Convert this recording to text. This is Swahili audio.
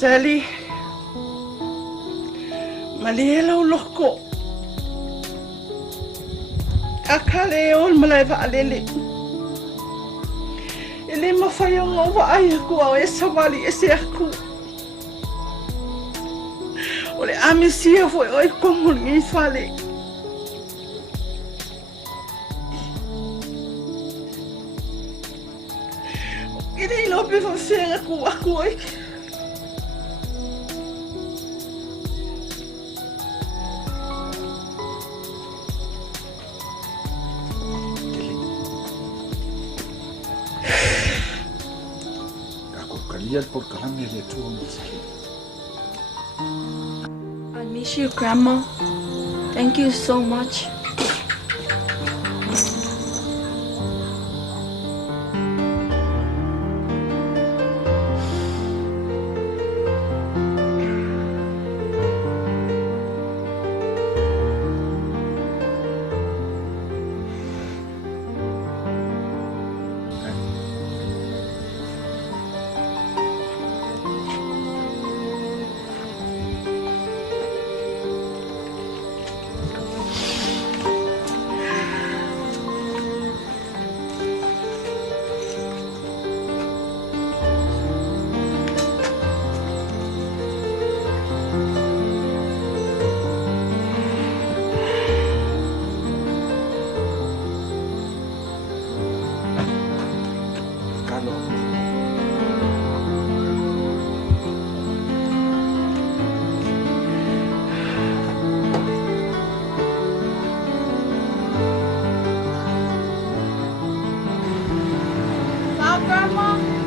Sally, malielaw loko. Akaleol malay vaalili. Ili mafayong waaya ko awe samali esi aku. Ole amisia foi oi komul ngifale. Ini lopi fa fenga aku oi. Por calamne de tu I miss you, Grandma. Thank you so much. Grandma.